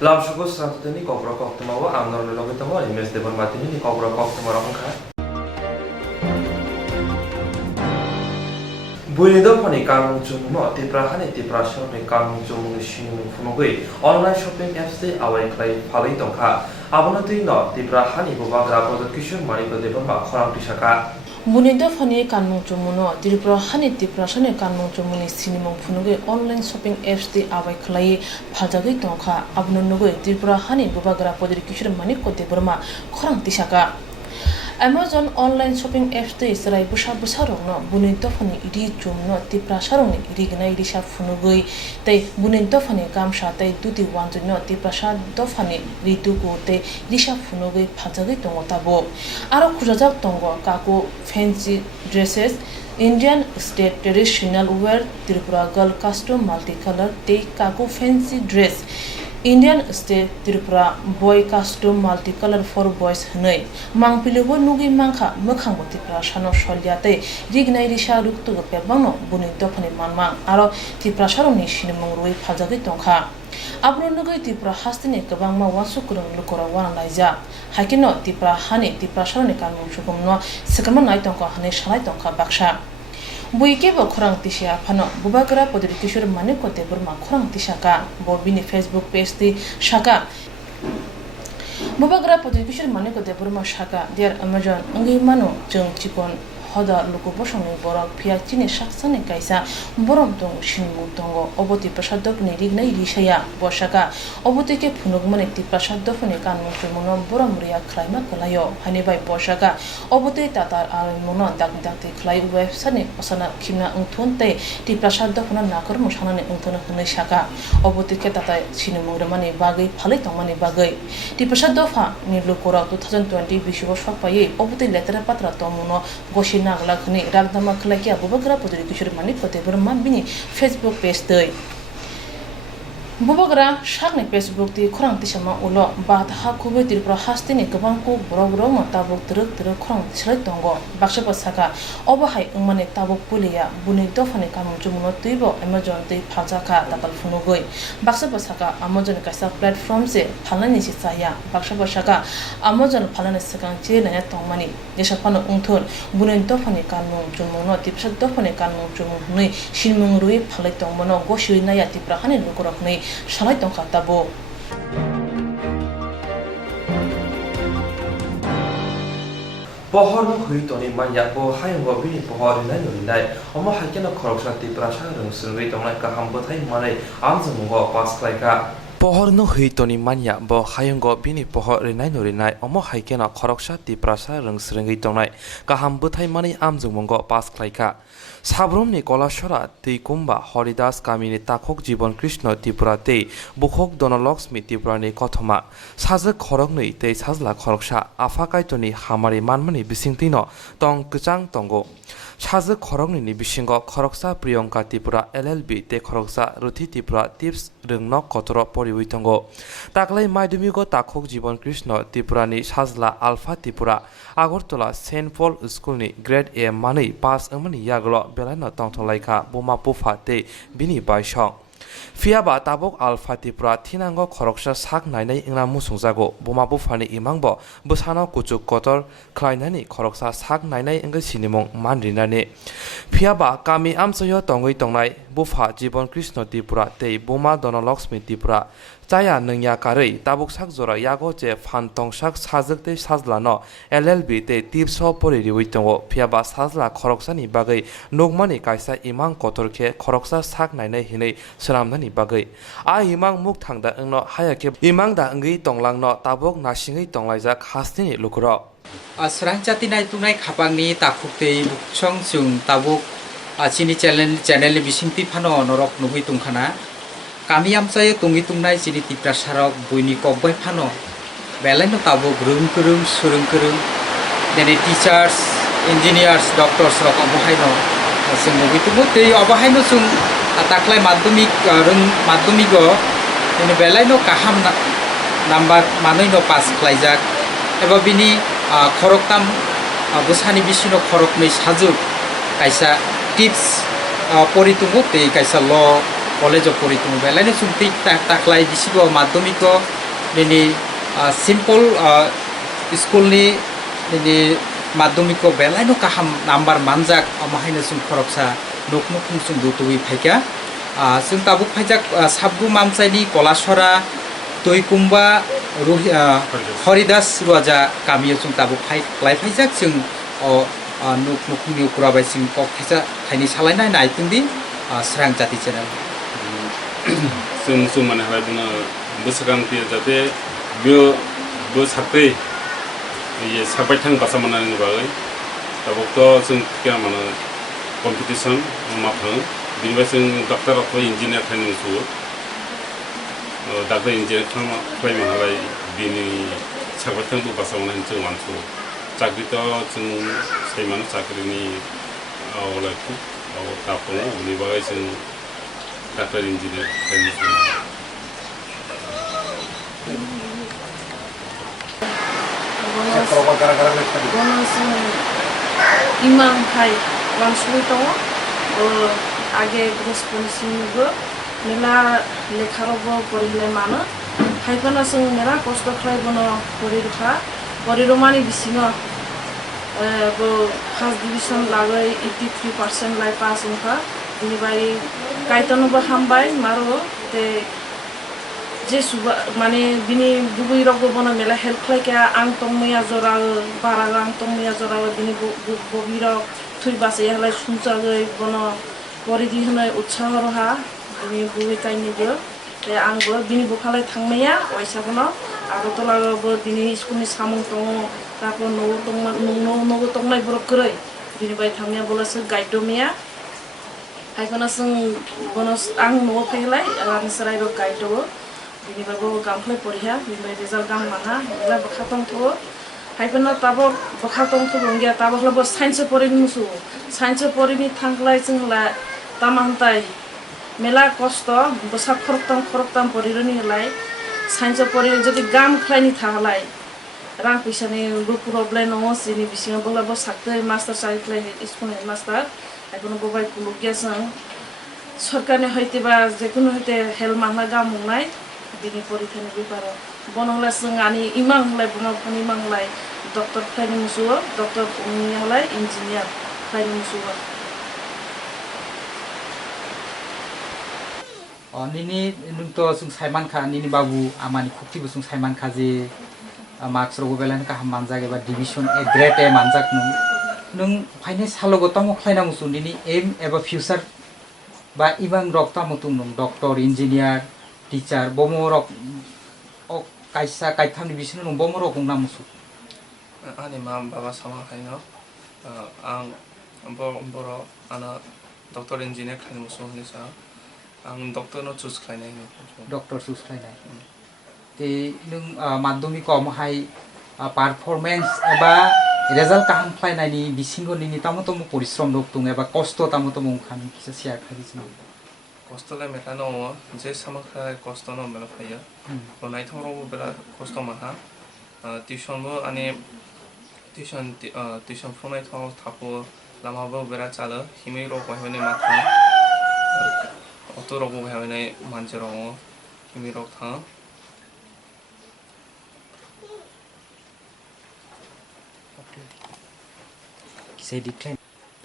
Lamsuku Santini Cobra Coctamo, I'm not Logitamo, and Miss Devon Martini Cobra Coctamo. Buido Pani Kam Jumo, Tiprahani Tiprasho, Kam Jum Shin Funugui, online shopping apps, our clay Palitonka, Abonatino, Tiprahani Bubagra Production, Mariko Devon Makoram Tishaka. Bunido Fani Kanmung Jumuno, Diripro Hani Tiprashane Kanmung Jumuni Cinema Funuge, online shopping apps the Awai Clay, Pajagi Tonka, Abnunugue, Diripro Hani Bubagra Production Maniko de Burma, Korang Tishaka. Amazon online shopping apps the Israel Busha Busarong, Bunido Fani Idi Jumno, Tiprasharong, Irigna Idisha Funugui, they Bunido Fani Gamsha, they do the one to know Tiprasha Dofani, Riduku, they Disha Funugui, Pajagi Tongotabo, Arokuja Tongo, Kako, fancy dresses, Indian state traditional wear, Tripura girl costume, multicolor, take Kako fancy dress. Indian state Tripura boy costume multicolor for boys hanai mang pilibo nugi mangkha mokhang Tripura shano sholyate rignai risha ruktu pe bangno buni dofani manma aro Tripura sharoni shinmong roi phajagi tongkha abro nugi Tripura hastine kabangma wansukurang lukora wan laija hakino Tripura hani Tripura sharoni kanmung chukumno sekama nai tongkha hane shalai tongkha baksha Buike bo khorang tisha phano bubagra podir kishor mane kote burma khorang tishaka bo bini Facebook page ti shaka bubagra podir kishor mane kote burma shaka dear Amazon ngi mano chung chikon hoda luko bosong borak phia chine shaksane kaisa borom tong shinmu tongo oboti prasadok ne rigna irishaya boshaka oboti ke phunuk mane ti prasadok ne kanmu chumono borom ria khlaima kalayo hani bai boshaka oboti tatar al mono dak te khlai website ne osana khimna ungthunte ti prasadok na nakor musana ne ungthona khune shaka oboti ke tata shinmu mane bagai phalai tong mane bagai ti prasadok ha ni lokora 2020 bisho shokpaye oboti letra patra tomono goshi nagla khni ragdama khlaki bubagra podri kishor mani kote burma bini Facebook page dei bubagra shakne Facebook ti khorang tisama ulo bat ha khobe tirpra hastini kabang ko borogro mata bok truk khorang chlai tongo baksha pasaka obahai ungmane tabok puliya buni dofane kamu jumuno tuibo Amazon te phajaka takal funugoi baksha pasaka Amazon kaisa platform se phalani si saya baksha pasaka Amazon phalani sakang che na tongmani jesapano ungthur buni dofane kamu jumuno tipsa dofane kamu jumuni shinmung rui phalai tongmono goshui na ya tipra hani lukurokni shalai tongkha tabo Pohor no hui toni manya po hayang go bini pohor nai no nai omo hakena khoroksa tiprasha rung sunwei tongnai ka hambo thai manai amjungo pas klai ka Pohor no hui toni manya bo hayang go bini pohor rinai no rinai omo hakena khoroksa tiprasha rung sunwei tongnai ka hambo thai manai amjungo pas klai ka Sabromni Kolashora Tei Kumba Horidas Kamini Takhok Jibon Krishna Tripura Tei Bukhok Donaloxmi Tripurani Kothoma Saza Khoroknui Tei Sazla Khoroksha Afakaitoni Hamari Manmani Bisingtino Tong Kchang Tongo Saza Khorokni ni Bisingo Khoroksa Priyanka Tripura LLB Tei Khoroksa Ruthi Tripura Tips Rungno Kotoro Poriwi Tongo Taklai Maidumigo Takhok Jibon Krishna Tripurani Sazla Alpha Tripura Agortola St Paul School ni Grade A Mani Pass Amani Yaglo Belana Tongtolaika Buma Pufa Te Bini Baishong Fiaba Tabok Alpha Tripura Tinango Khoroksha Sak Nainai Ingna Musungzago Buma Pufani Imangbo Busano Kuchuk Kotor Klainani Khoroksa Sak Nainai Inga Sinimong Mandrinani Fiaba Kami Amsayo Tongoi Tongnai Bufa Jibon Krishna Tripura Te Buma Donaloxmi Tripura Chaya Nungya Karei Tabuk Sakzora Yago Je Fan Tongshak Sajak Te Sajlano LLB Te Tipso Pori Riwitongo Fiaba Sajla Khoroksani Bagai Nogmani Kaisa Imang Kotorke Khoroksa Sak Nainai Hinei Suramnani Bagai A Imang Muk Thangda Ingno Hayake Imang Da Ngi Tonglangno Tabuk Nasingi Tonglaijak Hastini Lukuro Asrang Chatinai Tunai Khapangni Takhukte Bukchong Chung Tabuk Chini channel Bisingti Phano Norok Nugui Tungkhana Kami amsayo tungi tungnai chini Tripura sarok buini kokbai phano belai no tabo grum surung dene teachers engineers doctors rok obahai no sung nugi tubo tei obahai no sung taklai madhyamik go dene belai no kaham number manoi no pass khlaijak eba bini khoroktam busani bisino khorokmei sajuk kaisa tips pori tungo tei kaisa law কলেজও পড়ি তুমি বেলাইনে চুক্তি তাকলাই বিসিগো মাধ্যমিক নিনি simple স্কুलनि निनि माध्यमिक बेलायनो काहाम number मानजाक माहायनो जों खरकसा नखनो जों दुतुबि फायका जों Tabuk फायजाक साबगु मामसाइनि Klasra तयकुम्बा Haridas रुवाजा गामियाव जों ताबुक लायफायजाक जों नखनि उकुराबाय जों कफायजा थाइनि सालायनाय नायतुंदि स्रां जाति चेनेल जों माने हालायदों बोसोरांथि जाहाथे बे साख्रि ये साबाय थां बासा मानायनि बागै दाबोथ' जों क्या माने कम्पिटिसन मा थाङो बिनिफ्राय जों डक्टर अथवा इन्जिनियार थाइनो मोसौ डक्टर इन्जिनियार खालामनो हालाय बिनि साबाय थांबो बासा मानायनि जों मानसु चाकरिथ' जों सैमानो चाकरिनि अलायखौ दाफोङो बिनि बागै जों डक्टर इन्जिनियार थाइनो imam hai langsung tahu आगे रेस्पॉन्सिबल मेला लेखारावबो फरायनाय मानो हायफोना जों मेला खस्थ' खालामबोनो फरायदोखा फरायदोमानि बिसिनो फार्स्ट डिविजन लागै 83% लाय पास ओंखा बिनिफ्राय गायतनोबो हामबाय मारो ते जे सुबा माने बिनि गुबै रगो बनो मेला हेल्प खालायका आं तंमैया जरा बारा आं तंमैया जरा बिनि बबिर थुइबासे हलाय सुंजागै बनो परिदि होनाय उत्साह रहा बिनि गुबै कायनिबो ते आंबो बिनि बखालाय थांमैया वाइसाखनो आगोतलाबो बिनि स्कुलनि सामुं दङ ताको न'आव तंनाय बर करै बिनिफ्राय थांनाया बोलासो गाइदमिया हायफोना जों बनस आं न'आव फैलाय आं सरायरो गाइदो बिनिफ्रायबो गांफ्लाय पढ़िया बिनिफ्राय रिजाल्ट गां माना मेला बखातंथो हायफोना ताबो बखातंथो बंगिया ताबो साइन्स पढ़िनि मुसु साइन्स पढ़िनि थांलाय जोंला तामांताय मेला कष्ट बसा खरकताम पढ़िरनि हलाय साइन्स पढ़ि जदि गाम खलायनि थालाय रां पैसानि प्रब्लेम नङ सिनि बिसिङाव बोलाबो साक्तै मास्टार साइक्लाय स्कुल मास्टार हायफोना बबाय कुलुगिया जों सरकारनि हयतेबा जेकुनु हयते हेल्प मांला गाम मंनाय बिनि परिथानि बेपाराव बनहला जों आनि इमां हलाय बनाफानि मांलाय डक्टर फ्लाइनि मुसुओ डक्टर उनि हलाय इन्जिनियार फ्लाइनि मुसुओ निनि नोंथ' जों साइमान खा निनि बाबु आमानि खुक्तिबो जों साइमान खा जे मार्क्स रगो बेलान गाहाम मानजाग एबा डिभिजन ए ग्रेड ए मानजाग नों फाइने सालगो तमो खलायना मुसु निनि एम एबा फ्यूचर बा इबां रक्ता मुतुं नों डक्टर इन्जिनियार टीचार बोमो रक कायसा कायथामनि बिसिनो नों बोमो रक ना मुसु आंनि मा बाबा सामा खायनो आं बर' आना डक्टर इन्जिनियार खायनो मुसु होनोसा आं डक्टरनो चुज खायनाय डक्टर चुज खायनाय ते नों माध्यमिक महाय पारफरमेंस एबा रिजाल्ट काहाम खायनायनि बिसिंगो निनि तामो तमो परिश्रम दं तुं एबा कष्ट तामो तमो खान किसा शेयार खादिसनो कष्टलाय मेथा दङ जे सामाखाय कष्ट न मेला फायो बनाय थावरावबो बिराद कष्ट माहा टिउसनबो आनि टिउसन फरायनाय थाव थापो लामाबो बिराद चालो हिमै रग बाहायनाय माथा अट' रग बाहायनाय मानसि दङ हिमै रग थाङो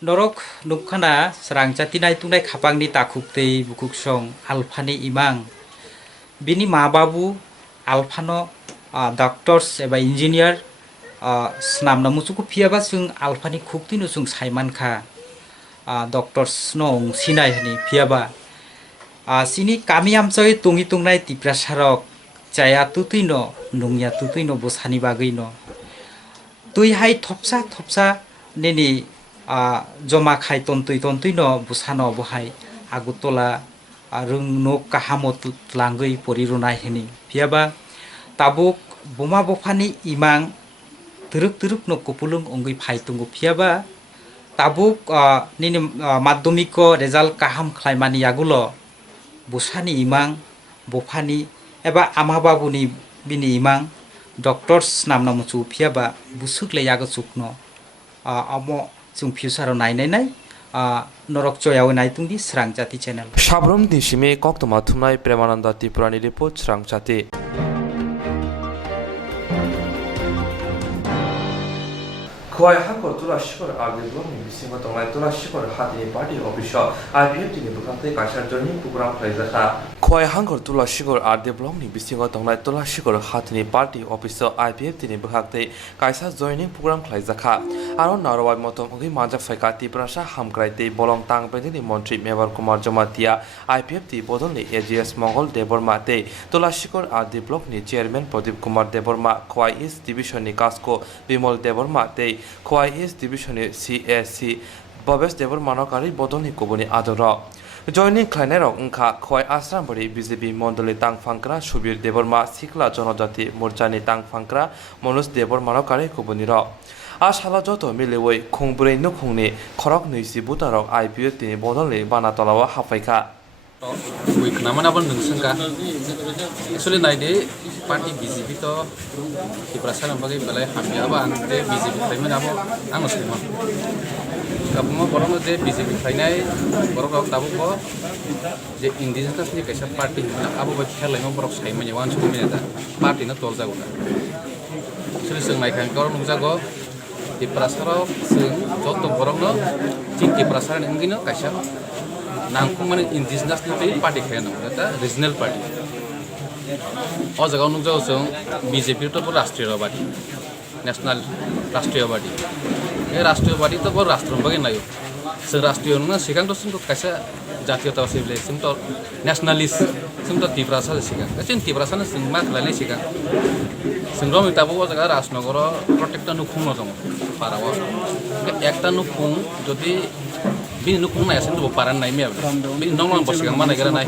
Norok nukana serang jati nai tunai khapangni takhukte bukuksong alphani imang bini ma babu alphano doctors eba engineer snamna musuku phiaba sung alphani khukti no sung saiman kha doctors no sinai hani phiaba sini kami amchoi tungi tungnai tiprasarok chaya tutuino nungya tutuino bosani bagui no tui hai thopsa nini joma khai tontui no busano bohai agutola rung no kahamot langui porirunai hini phiaba tabuk boma bofani imang turuk no kopulung ongui phai tungu phiaba tabuk nini madhyamiko result kaham khlaimani yagulo busani imang bofani eba ama babuni bini imang doctors namna muchu phiaba busuk le yago chukno amo जों फिउचाराव नायनाय norok choyaw nai tungdi srang jati channel Shabram Dishime Koktoma Thumnai Premananda Tipurani Report Srang Chati. Khwai Hakor Tula Shikor Ardi Blogni Bisingo Tonglai Tula Shikor Hati Party Official IPF Tini Bukate Kaisar Joining Program Plaizakha Khwai Hakor Tula Shikor Ardi Blogni Bisingo Tonglai Tula Shikor Hati Party Official IPF Tini Bukate Kaisar Joining Program Plaizakha Aron Narawai Motom Ogi Majak Faikati Prasha Hamkraite Bolong Tang Pedini Montri Mevar Kumar Jomatia IPF Ti Bodoni AGS Mongol Deborma Te Tula Shikor Ardi Blogni Chairman Pradip Kumar Deborma Khwai East Division Ni Kasko Bimol Deborma Te Khwai East Division CSC Bobes Devor Manokari Bodoni Kubuni Adoro Joining Klainerok Nkha Khwai Asrambari BJP Mondoli Tang Fankra Shubir Deborma Sikla Jonojati Murjani Tang Fankra Monus Devor Manokari Kubuni Ro Ashala Joto Milewoi Khungbrei Nukhungni Khorok Nuisi Butarok IPO Tini Bodoli Banatolawa Hafaika Wik naman abang nungsengka. Actually naide party BJP to diperasaan sebagai balai hamil apa ante BJP kami nabo angus lima. Kamu mau orang itu BJP kami orang tahu kok je indigenous ni kaisa party abu baca lima orang saya menyewan suku minta party na tol jago. Actually seng naik kan orang nungjago diperasaan seng jodoh orang no cik diperasaan ini no kaisa nangkung mana indigenous ni party kaya nama, itu regional party. Oh jaga unuk jauh song BJP itu pun राष्ट्रीय party, national राष्ट्रीय party. Ini राष्ट्रीय party itu pun राष्ट्रीय bagian lain. Se-राष्ट्रीय orang sekarang tu sungguh kaisa জাতীয়তা sivile, sungguh nationalist, sungguh tiprasa sekarang. Kacau tiprasa ni sungguh mak lain sekarang. Sungguh kita bawa jaga rasnagara protecta nukhung nojong, parawa. Ekta nukhung jadi bini nukung na yasin tu paran na imi abis bini nonglang bos yang mana kira na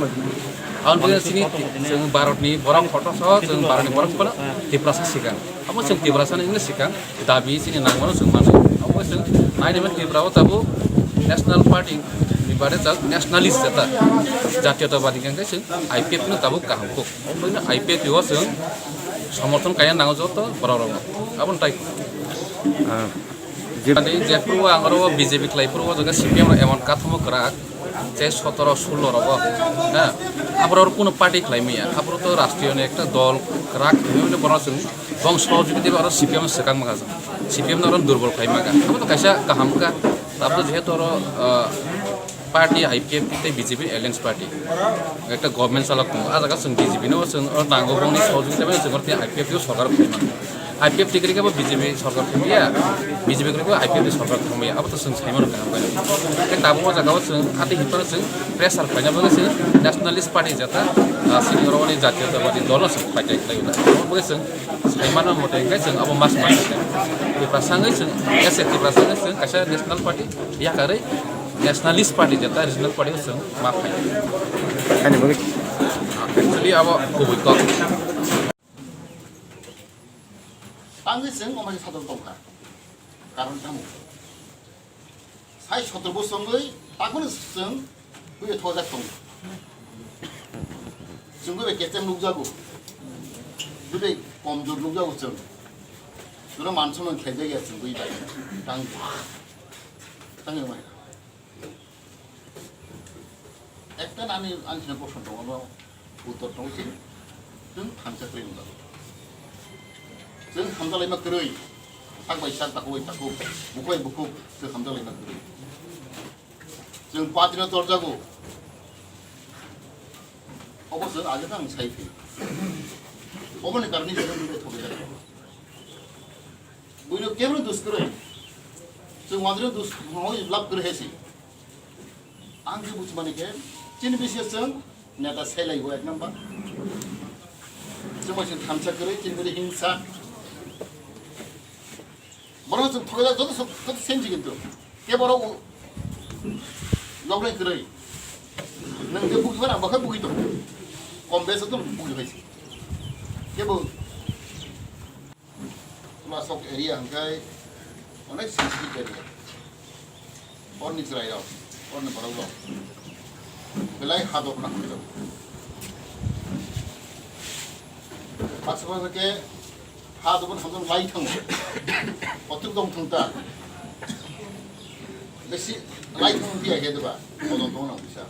awan bagian sini seng barat ni borang foto so seng barat ni borang kola tiprasa sikang apa seng tiprasa ni sikang tapi sini nang mana seng mana apa seng naik ni tiprawa tabu national party ibarat tak nasionalis jata জাতীয়তাবাদী kan seng IPF ni tabu kahukuk apa ni IPF juga seng সমর্থন kaya nang joto borang apa ntai Jadi Jepur angaro BJP kelai purwo juga CPM emon katmo kerak, saya 17-16 robo. Nah, apro puno party kelai mia, apro to राष्ट्रीय ने एकटा दल kerak, ini boros sung, bang सहयोग juga dia orang CPM sekang magas, CPM orang दुर्बल kelai maga. Apa to kaisa kaham ka, tapi jehetu orang party IPF kita BJP alliance party, ekta government salak tu, aja sung BJP no sung orang tanggo bang ni सहयोग juga tapi seperti IPF itu सरकार kelai maga. IPF टिकरी का वो BJP सरकार थमी या BJP को IPF सरकार थमी या अब तो संग साइमन का हम करें एक ताबू में जगह संग आते ही पर संग प्रेस सरकार जब वो संग नेशनलिस्ट पार्टी जाता सीनियर वाले जातीयतावादी दोनों संग पार्टी लगी होता है वो संग साइमन में मोटे का संग अब मास मास ये प्रसंग संग ऐसे की प्रसंग संग कैसा नेशनल पार्टी या करे नेशनलिस्ट पार्टी जाता रीजनल पार्टी संग माफ है एक्चुअली अब कोई तो 땅의 생 어머니 사돈 동가 가론 타무 사이 서들보 성의 땅의 생 그게 토작 동 중국에 개점 룩자고 그게 범주 룩자고 좀 그런 많으면 개적이야 중국이다 땅의 어머니 একটান আমি আনছিনা প্রশ্ন তোমার উত্তর তোমার 좀 반짝거린다 जों खामजालाय मा गोरै थांबाय सान ताखौै ताखौ बुखै बुखौ जों खामजालाय मा गोरै जों पार्टीना दरजागौ अबसो आगे आं साइफै अबनि कारनि जों बिबाय थगे जादों बुइनो केवल दुस गोरै जों माद्रे दुस हय लाभ गोरै हेसै आं जे बुझ माने के चिन बिसेसजों नेता साइलायगौ एक नाम्बार जों मानसि थामसा गोरै चिन गोरै हिंसा 뭐라고 좀 토가 저도 생기겠죠. 깨버라고 너그래 그래. 너그 무기가 안 먹어 무기도. 컴베서도 무기가 있어. 깨버. 마속 에리아 한가이 어느 센시티브 에리아. 어느 있어요. 어느 뭐라고. belai 하도 나 그러죠. 마스바게 하도는 한번 많이 탕 어떤 동통다 বেশি লাইট দিয়ে হেদবা তদন্ত না bisa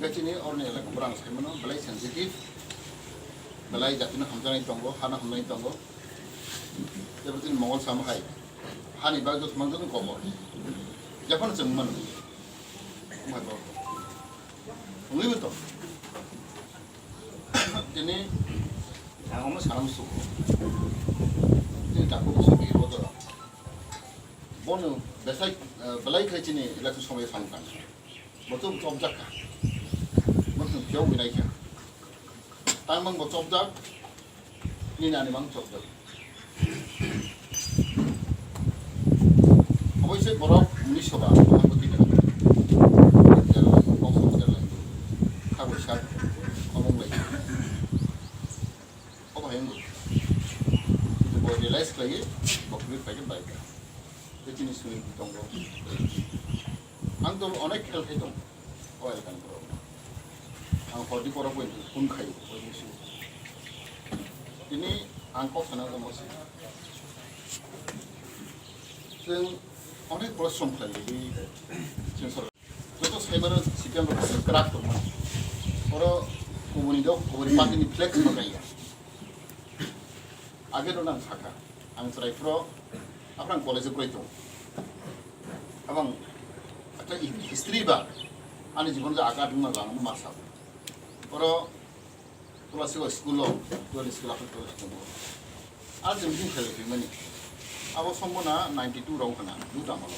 gachini orne la kubrang saimono belai sensitif belai jatino hamjanai tongo hana hamnai tongo jebertin mongol samhai hani bagjo mangjon komo japon jengman mai bo ngi beto ini ang salam su ini tak ko su bi bodo bono besai belai gachini election সময় function botum chomjaka botum pyo winai kya tamang bo chomjak ni nani mang chomjak অবশ্যই বড় 1900 বা মহাপতি না খাবো সার অমং লাই অবহেন বড় realise লাগে বকরি পাইকে bike এটিনি সুই দঙ্গ আং তো অনেক খেল খাইতাম অয়েল কান করো আং ফর্টি পড়া পয়েন্ট কোন খাই ওই মুসি তিনি আং কথা দङ जों अनेक परिश्रम खालायो बे जों सरकार जत साइबार सिपिएम क्राक दंमोन बर गुबुननि पार्टिनि फ्लेक्स लगायो आगे दं आं साखा आं रायपुराव आफ्रां कलेजाव फरायदों आं একটা হিস্ট্রি বা आंनि जीवन जो आगाद होना लानांगौ मासाव बर तुलासिगाव स्कुलाव दुआलि स्कुल आफाद दङ आरो जों बुंखायो अब सम्मना 92 राव होना दुटामाल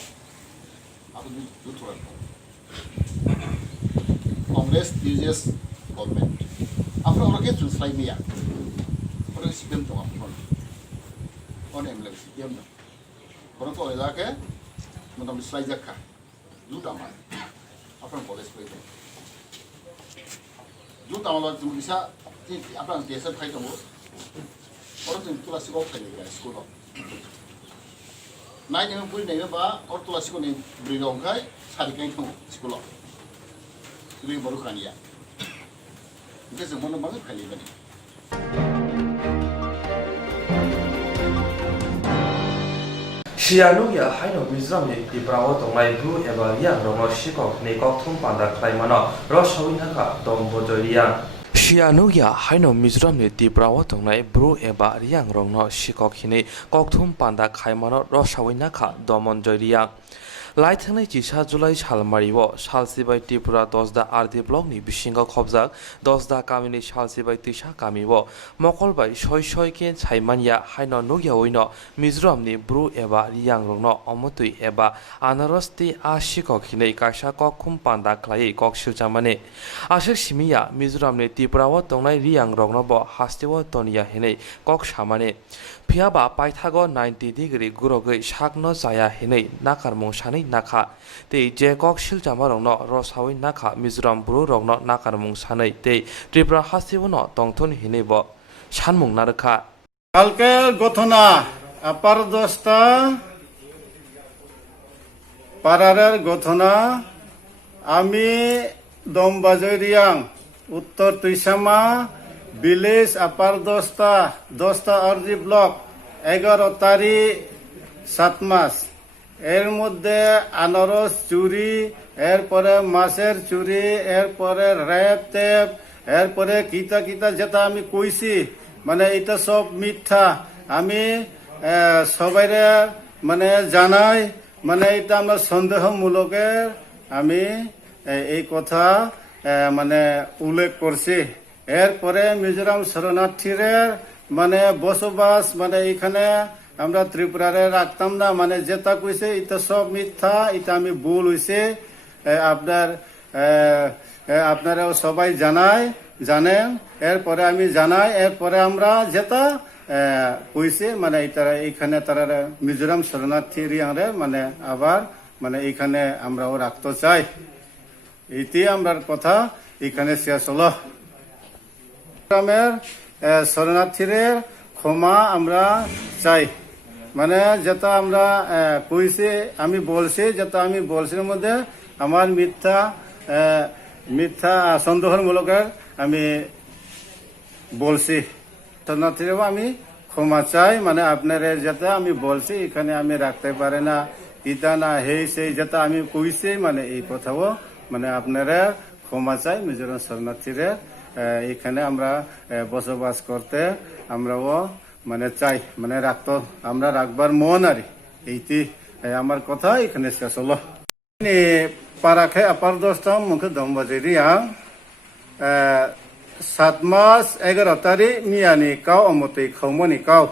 अब दुथरा कांग्रेस टीजेस गवर्नमेंट आफ्टर ऑर्गे ट्रांसलाइ मिया और सिस्टम तो अपन on emlek सिस्टम कोन तो जाके मतलब स्लाइड जाका दुटामाल आफ्टर कॉलेज फैदों दुटामाल जों बिसा आफ्टर देशर फैदों और जों तुलासिगाव फैयो स्कुलाव नायनो बुरि नायनो बा और तुलासिगाव नि ब्रिगावखाय सारिखाय दङ स्कुलाव बे बरुखानिया ओमफ्राय जों मोन माने फालिबानि Sianuya haino Mizoram ni Tiprawo tonglai bru eba yang rono shikok ni kokthum panda klaimano rosawinaka dongbojoyang Sianuya haino Mizoram ni Tiprawo tonglai bru eba yang rono shikok hini kokthum panda klaimano rosawinaka domonjoyang Laithangni Jisa Julai Salmariwo Salsibai Tripura 10da RD Block ni Bisinga Khobjak 10da Kamini Salsibai Tisha Kamiwo Mokolbai Shoi Ken Saimanya Haino Nugya Oino Mizoram ni Bru eba Riyang Rongno Omotui eba Anarosti Ashikok Hinei Kaisa Kokhum Panda Klai Kokshil Jamane Ashik Simiya Mizoram ni Tripurawo Tongnai Riyang Rongno bo Hastiwo Tonia Hinei Kok Samane Phiaba Paithago 90 degree Gurogei Shakno Jaya Hinei Nakarmong Sani Naka Tei Je Kokshil Jamarongno Rosawi Naka Mizoram Bru Rongno Nakarmong Sanai Tei Tripura Hastiwono Tongthon Hinei bo Sanmung Narka কালকের ঘটনা আপার দশটা পাড়ারের ঘটনা আমি দমবাজরিয়াং উত্তর তুইসামা village আপার দশটা আরজি block 11 তারিখ 7 মাস এর মধ্যে আনারস চুরি এরপরে মাছের চুরি এরপরে রেপ টেপ এরপরে কিতা কিতা যেটা আমি কইছি মানে এটা সব মিথ্যা আমি সবাইরে মানে জানাই মানে এটা আমরা সন্দেহমূলকের আমি এই কথা মানে উল্লেখ করছি এরপরে মিজোরাম শরণার্থীরে মানে বসবাস মানে এখানে আমরা ত্রিপুরারে রাখতাম না মানে যেটা কইছে এটা সব মিথ্যা এটা আমি ভুল হইছে আপনারাও সবাই জানেন এরপরে আমি জানাই এরপরে আমরা যেটা কইছে মানে এখানে তারা মিজোরাম শরণার্থী মানে আবার মানে এখানে আমরাও রাখতে চাই এইটি আমরার কথা এখানে শেষ হলো শরণার্থীদের ক্ষমা আমরা চাই মানে যেটা আমরা কইছে আমি বলছি যেটা আমি বলছি মধ্যে আমার মিথ্যা সন্দেহমূলকের আমি বলছি শরণার্থীরাও আমি ক্ষমা চাই মানে আপনারা যেটা আমি বলছি এখানে আমি রাখতে পারে না ইটা না সেই যেটা আমি কইছি মানে এই কথাও মানে আপনারা ক্ষমা চাই মিজোরাম শরণার্থীরা এখানে আমরা বসবাস করতে আমরাও মানে চাই মানে আমরা রাখবার মন আর এইটি আমার কথা এখানে শেষ হলো পারাখে আপার দশটা মুখে দমবাজেরি 7 মাস 11 তারিখ মিয়ানি কাউ অমতে খাউমনি কাউ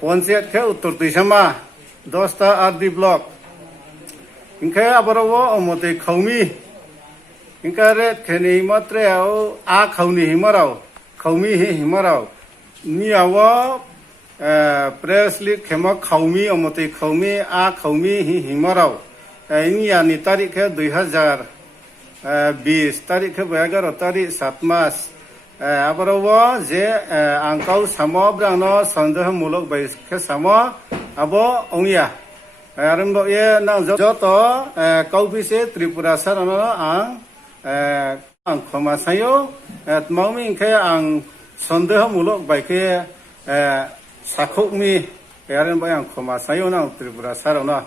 পঞ্চায়েত খে উত্তর তুইসামা 10টা আরডি ব্লক ইনকে আবারও অমতে খাউমি ইনকা রে খেনি মাত্রে আ খাউনি হিমারাও খাউমি হিমারাও নিয়াও প্রেস লিগ খেমা খাউমি অমতে খাউমি আ খাউমি হিমারাও ইনিয়ানি তারিখে 2020 তারিখে 11 তারিখ 7 মাস আবারও যে আংকাও সামো ব্রানো সন্দেহমূলক বাইকে সামো আবো অংয়া আরম্ভ এ না যত কাউবিসে ত্রিপুরা সারানো আং ক্ষমা সাইও মাউমি ইনকে আং সন্দেহমূলক বাইকে সাখুকমি আরম্ভ আং ক্ষমা সাইও না ত্রিপুরা সারানো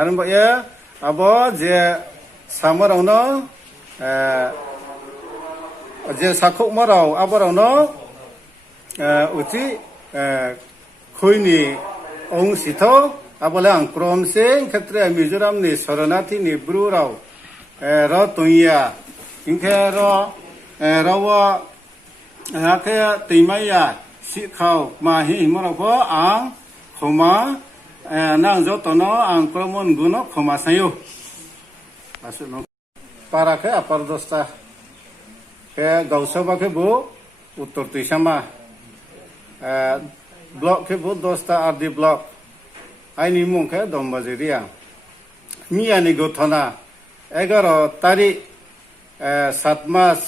আরম্ভ এ আবো যে সামরানো যে সাখুক মারাও আবারানো উচি খুইনি অং সিথ আবলে আং ক্রমসে ক্ষেত্রে মিজোরামনি শরণার্থীনি ব্রুরাও র তুইয়া ইনকে রাও হাকে তৈমাইয়া শিখাও মাহি হিমরাও আং ক্ষমা নাং যতন আং ক্রমন গুণ ক্ষমা সাইও আসুন পারাখে আপার দশটা গাউসভা के वो उत्तर तुइसामा ब्लॉक के वो 10टा आरडी ब्लॉक आइनि मुं के दमबाजेरिया मियानि गथना 11 तारिख 7 मास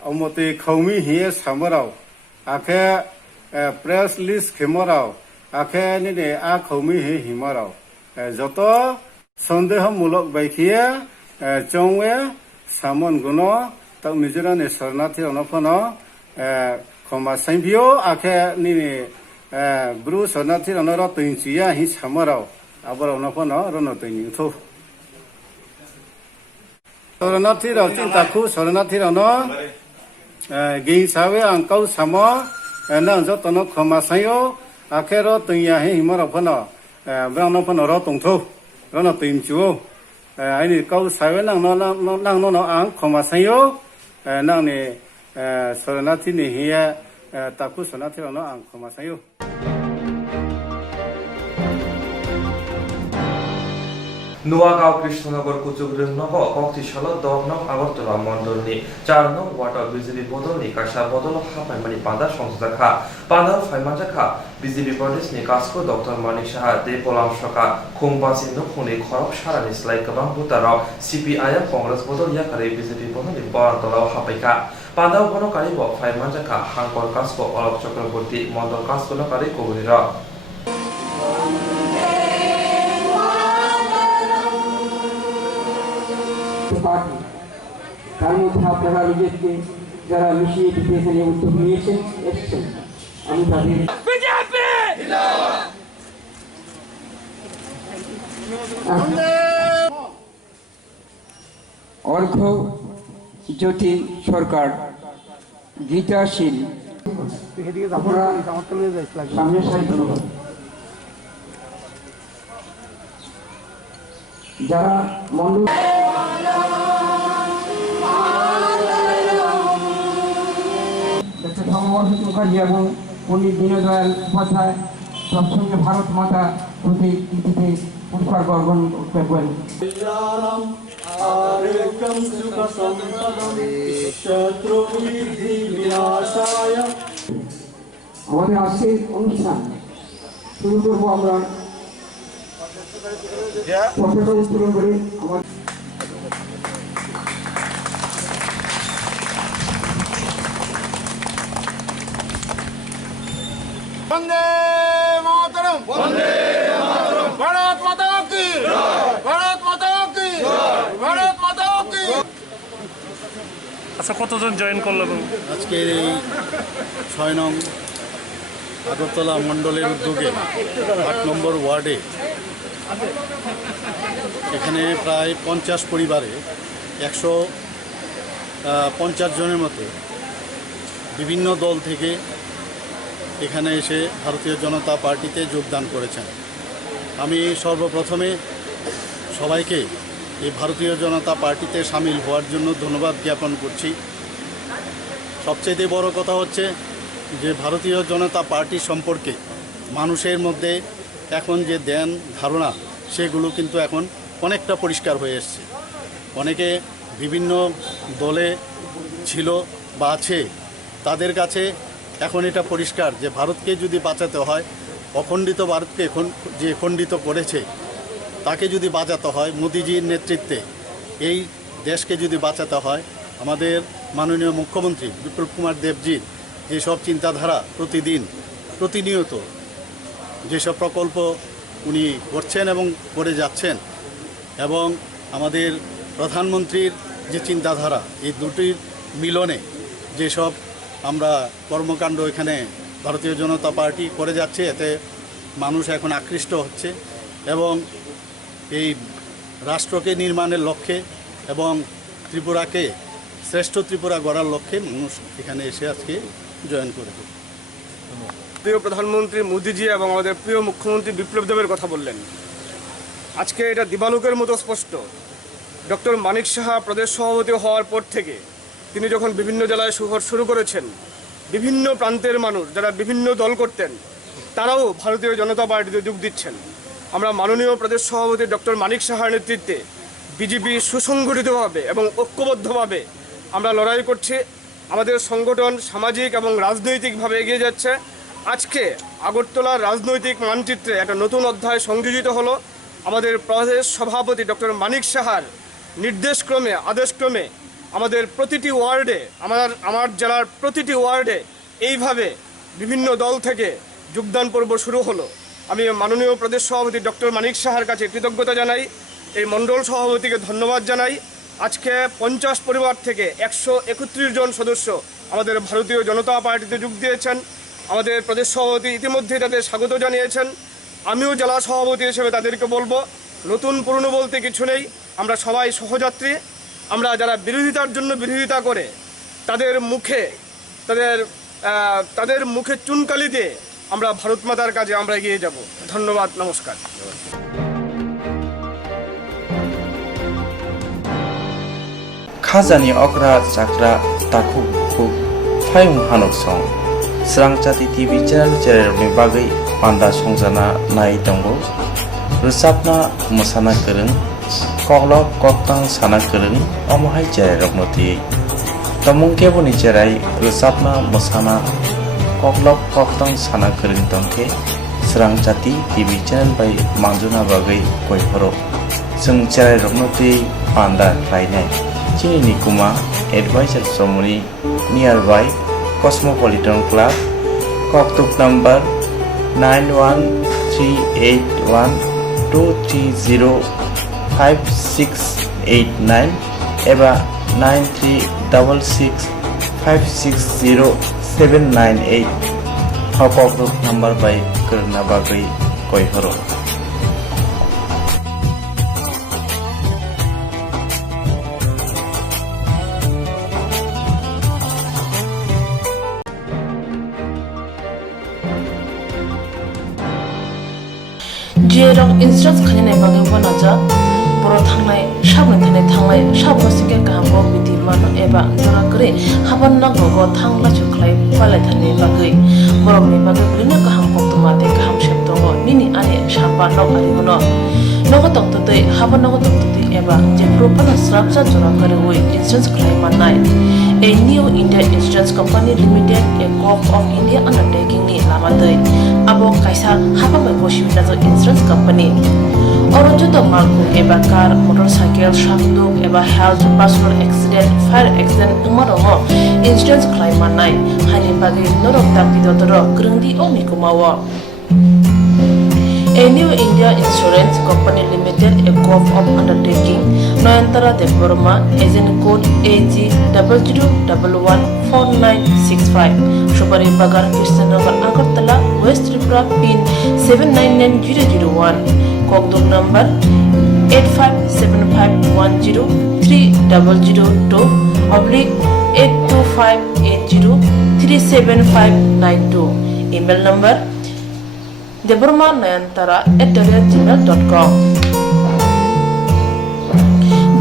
अमते खौमी हिए सामराव आखे प्रेस लिस्ट खेमराव आखे निने आ खौमी हि हिमराव যত সন্দেহমূলক বাইখিয়ে চংয়ে সামন গুণ তাও মিজোরামনি শরণার্থী অনফনো ক্ষমা সাইভিও আখে নিনি ব্রু শরণার্থী অনর তৈঞ্চিয়া হি সামরাও আবার অনফনো রন তৈনিথো শরণার্থী রাও চিন্তাখু শরণার্থী রন গেইসাবে আংকাউ সাম না যতন ক্ষমা সাইও আখে র তৈয়া হি হিমরাও ফনো ব্রাউনফনো র তংথো রন তৈনচুও আইনি কাউ সাবে নাং আং ক্ষমা সাইও নাংনি শরণার্থীনি হিয়া তাকু শরণার্থী আং ক্ষমা সাইও নোয়াগাঁও কৃষ্ণনগর কুচুগ্রিল নগ কক্সিশাল 10 নং আগরতলা মন্ডলনি 4 নং ওয়ার্ডৰ বিজেপি বদলনি কাছা বদল হাপাইমানি পান্দা সংসদাখা পান্দার ফাইমানজাখা BJP প্রদেশনি কাসকো doctor Manik Saha দেপলাম সকা খুমবাসি নখুনি খরক সারানি sly গোबां ভোটারাव CPIM Congress বদল ইয়াকারে বিজেপি বদলনি বরাতলাव হাপাইকা পান্দাव বনকারি ব ফাইমানজাখা হাংকর কাসকো অলক চক্রবর্তী মন্ডল কাসকো নকারি কবুনির পার্টি তার মধ্যে আপনারা নিজেকে যারা মিশিয়ে দিতে এখানে উদ্যোগ নিয়েছেন এসছেন আমি তাদের অর্ঘ জ্যোতি সরকার গীতাশীল সামনে যারা মন্ডল মুখার্জি এবং পণ্ডিত দীনদয়াল উপাধ্যায় সবসঙ্গে ভারত মাতা প্রতিকৃতিতে পুষ্পার্ঘ অর্পণ করবেন। আমাদের আজকের অনুষ্ঠান শুরু করবো আমরা পতাকা উত্তোলন করে আমাদের वंदे मातरम वंदे मातरम भारत माता की भारत माता की भारत माता की আচ্ছা কতজন জয়েন করলো আজকের এই 6 নং আগরতলা মণ্ডলের উদ্যোগে 8 নম্বর ওয়ার্ডে এখানে প্রায় 50 পরিবারে 150 জনের মতো বিভিন্ন দল থেকে এখানে এসে ভারতীয় জনতা পার্টিতে যোগদান করেছেন। আমি সর্বপ্রথমে সবাইকে এই ভারতীয় জনতা পার্টিতে সামিল হওয়ার জন্য ধন্যবাদ জ্ঞাপন করছি। সবচেয়ে বড় কথা হচ্ছে যে ভারতীয় জনতা পার্টি সম্পর্কে মানুষের মধ্যে এখন যে ধ্যান ধারণা সেগুলো কিন্তু এখন অনেকটা পরিষ্কার হয়ে এসছে। অনেকে বিভিন্ন দলে ছিল বা আছে, তাদের কাছে এখন এটা পরিষ্কার যে ভারতকে যদি বাঁচাতে হয়, অখণ্ডিত ভারতকে যে খণ্ডিত করেছে তাকে যদি বাঁচাতে হয়, মোদিজির নেতৃত্বে এই দেশকে যদি বাঁচাতে হয়, আমাদের মাননীয় মুখ্যমন্ত্রী বিপ্লব কুমার দেবজির যেসব চিন্তাধারা প্রতিনিয়ত যেসব প্রকল্প উনি করছেন এবং করে যাচ্ছেন, এবং আমাদের প্রধানমন্ত্রীর যে চিন্তাধারা, এই দুটির মিলনে যেসব আমরা কর্মকাণ্ড এখানে ভারতীয় জনতা পার্টি করে যাচ্ছে, এতে মানুষ এখন আকৃষ্ট হচ্ছে এবং এই রাষ্ট্রকে নির্মাণের লক্ষ্যে এবং ত্রিপুরাকে শ্রেষ্ঠ ত্রিপুরা গড়ার লক্ষ্যে মানুষ এখানে এসে আজকে জয়েন করেছে। প্রিয় প্রধানমন্ত্রী মোদিজি এবং আমাদের প্রিয় মুখ্যমন্ত্রী বিপ্লব দেবের কথা বললেন। আজকে এটা দিবালোকের মতো স্পষ্ট। ডক্টর মানিক সাহা প্রদেশ সভাপতি হওয়ার পর থেকে তিনি যখন বিভিন্ন জেলায় সফর শুরু করেছেন, বিভিন্ন প্রান্তের মানুষ যারা বিভিন্ন দল করতেন তারাও ভারতীয় জনতা পার্টিতে যোগ দিচ্ছেন। আমরা মাননীয় প্রদেশ সভাপতি ডক্টর মানিক সাহার নেতৃত্বে বিজেপি সুসংগঠিতভাবে এবং ঐক্যবদ্ধভাবে আমরা লড়াই করছি। আমাদের সংগঠন সামাজিক এবং রাজনৈতিকভাবে এগিয়ে যাচ্ছে। আজকে আগরতলার রাজনৈতিক মানচিত্রে একটা নতুন অধ্যায় সংযোজিত হলো। আমাদের প্রদেশ সভাপতি ডক্টর মানিক সাহার নির্দেশক্রমে, আদেশক্রমে আমাদের প্রতিটি ওয়ার্ডে, আমার জেলার প্রতিটি ওয়ার্ডে এইভাবে বিভিন্ন দল থেকে যোগদান পর্ব শুরু হলো। আমি মাননীয় প্রদেশ সভাপতি ডক্টর মানিক সাহার কাছে কৃতজ্ঞতা জানাই, এই মণ্ডল সভাপতিকে ধন্যবাদ জানাই। আজকে 50 পরিবার থেকে 131 জন সদস্য আমাদের ভারতীয় জনতা পার্টিতে যোগ দিয়েছেন। আমাদের প্রদেশ সভাপতি ইতিমধ্যেই তাদের স্বাগত জানিয়েছেন। আমিও জেলা সভাপতি হিসেবে তাদেরকে বলবো, নতুন পুরনো বলতে কিছু নেই, আমরা সবাই সহযাত্রী। আমরা যারা বিরোধিতার জন্য বিরোধিতা করে তাদের মুখে চুনকালি দিয়ে আমরা ভারত মাতার কাজে আমরা এগিয়ে যাব। ধন্যবাদ, নমস্কার। খাজানি অগ্রা চাকরা তাকু খুব ফায়ুং হানক সং স্রাংচাতি টিভি চ্যানেलनि बागै पान्दा संजाना नाय दंगो रोजाबना मोसाना गोरों कग्लब कक्तां साना गोरों अमहाय जेराय रगनति तमुं केबोनि जेराय रोजाबना मोसाना कग्लब कक्तां साना गोरों दंखे स्रांचाति टिभि चैनल बाय मांजुना बागै गयफोरो जों जेराय रगनति पान्दा रायनाय Chini Nikuma Advisor Somoni nearby Cosmopolitan Club, Koktuk number 91381230569 eba 9366560798 Koktuk number by Kurna Bagri Koihoro. जेराव इंस्ट्राक्ट खालामनाय बागैबो नाजा बर' थांनाय साबनो सिगे गाहामखौ बिदि मानो एबा जरा करे हाबान नांगौ थांला सुख्लाय पालायथानि बागै बर'नि बागै ओरैनो गाहामखौ तुमाते गाहाम सेब दङ निनि आने साबा नाव आरिमोनो नगो तक्तदै हाबान नगो तक्तदै एबा जे प्रपाना स्राबजा जरा करे वे इंस्ट्राक्ट खालामनाय A new India Insurance Company Limited, a co-op of India undertaking ni lamadai. Abo kaisa haba mai boshi nazo insurance company. Orojo to marku eba car, motorcycle, shakdo eba health, personal accident, fire accident umarongo insurance claim manai. Hani bagi norok takti dotoro grungdi omi kumawa. A new India Insurance Company Limited, a co-op of undertaking, Noyantara de Burma, agent code AG00114965, Shubari Bagar, Krishnagar, Agartala, West Tripura, pin 799001. kokdok number 8575103002 oblique 825803759 email number debormanayantara@gmail.com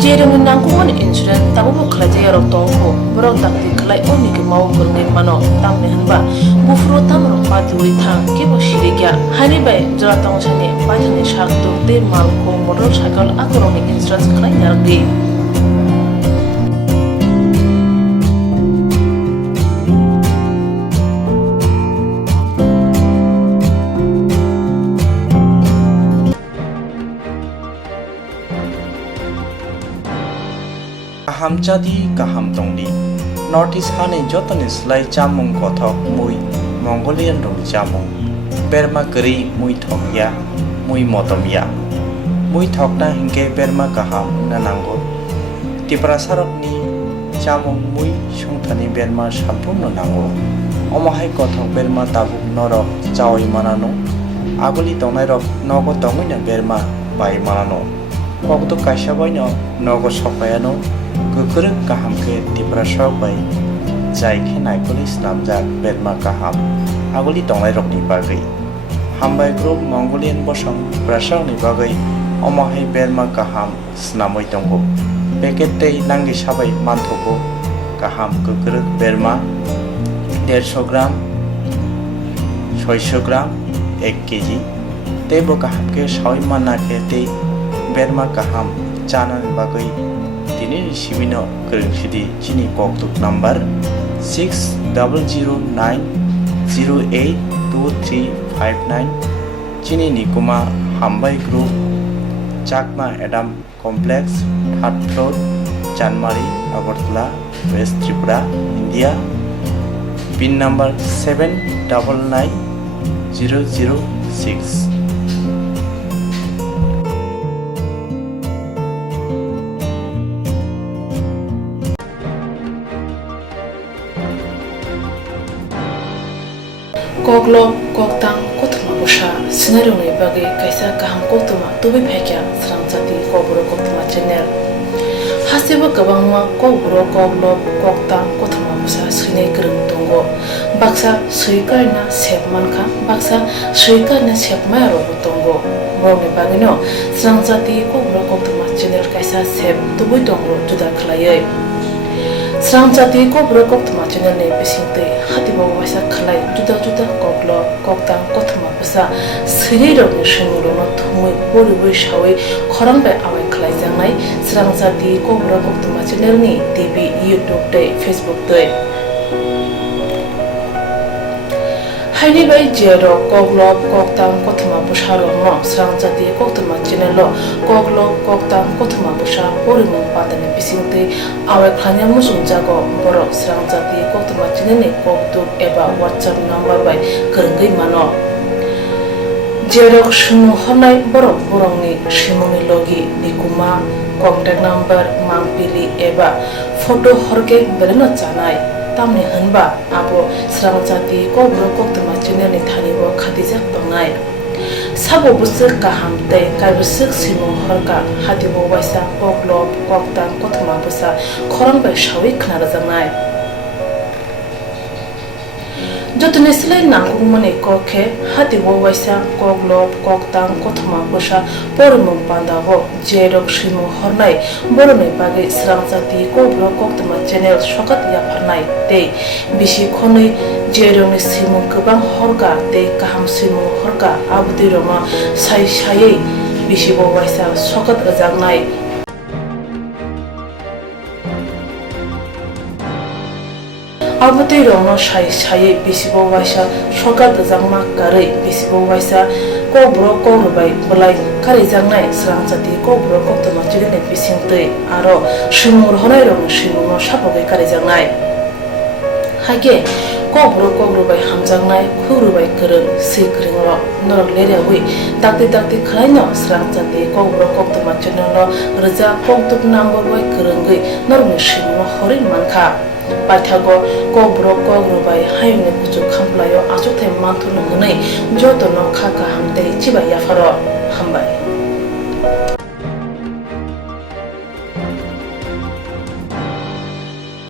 Jeremy nangkuman insurance tabu buklaja yaro tongko borok takti kelai oni ke mau kurni mano tam nehanba bufro tam ropati uri thang ke bo shirigya hani bai jara tong chane pajane shak to te mal ko motorcycle akoroni insurance kelai yargi kaham jadi kaham tongdi North East hani jotoni slai jamung kothok mui Mongolian rong jamung berma keri mui thokya mui motomya mui thokna hingke berma kaham nanango tiprasarokni jamung mui sungthani berma sampurno nango omahai kothok berma tabuk norok jawai manano agoli tongnai rok nogo tongina berma bai manano kokto kaishabaino nogo sopayano Kukuruk kaham ke tiprasok bai jai ke naikoli snamjak berma kaham agoli tonglai rokni bagai hambai group Mongolian bosong prasok ni bagai omahai berma kaham snamoi tongo paket tei nangi sabai manthoko kaham kukuruk berma 150 gram 600 gram 1 kg tebo kaham ke sawi mana ke tei berma kaham chanan bagai Tini Shimino Kerungsidi Chini Koktuk number 6009082359 Chini Nikuma Hambai Group Chakma Adam Complex 3rd floor Chanmari Agartala West Tripura India PIN number 799006 Koklo koktang kotma busha scenario ni bagai kaisa kaham kotma tubi phekya sramjati kobro kotma channel hasiba kabangma kobro koklo koktang kotma busha sine krung tongo baksa suikarna sepmanka baksa suikarna sepmaro tongo morni bagino sramjati kobro kotma channel kaisa sep tubi tongo juda khlaiye Sramjati kobro koktma channel ne bisingte hatibo waisa khlai juda juda koklo koktang kotma busa siriro ni shinguro no thumui bori boi shawi khorang bai awai khlai jangnai sramjati kobro koktma channel ni TV YouTube te Facebook te Haini bai jero koklo koktang kotma busa ro no sramjati koktma channel lo koklo koktang kotma busa bori mun padane bisingte awai khanya musung jago borok sramjati koktma channel ni koktuk eba WhatsApp number bai kerenggai mano jerok sumu honai borok borongni simoni logi nikuma contact number mangpili eba photo horke beleno chanai tamni hanba abo sramjati kobro koktma channel ni thanibo khatijak tongnai sabo busuk kaham tei kaibusuk simung horka hatibo waisa koklo koktang kotma busa khorang bai shawi khnar jangnai jotone silai nangumane kokhe hatibo waisa koklo koktang kotma busa pormung pandago jerok simung hornai borone bagai sramjati kobro koktma channel sokat ya pharnai tei bisi khonai jeroni simung kubang horga tei kaham simung horga abudi roma sai sai bisi bo waisa sokat ajangnai abudi roma sai sai bisi bo waisa sokat ajangma karai bisi bo waisa kobro korubai bulai kari jangnai sramjati kobro koktma channel bisingtei aro simur honai rong simung sapogai kari jangnai hage kobro bai hamjangnai khurubai kereng sikrengro norok lerewi takti takti khlaino sramjati kobro koktma channel no reja koktuk number bai kerengai norok simung hori mankha paithago kobro bai hayne kuchu khamplayo asuthe manthun hnei jotono khaka hamtei chiba yafaro hambai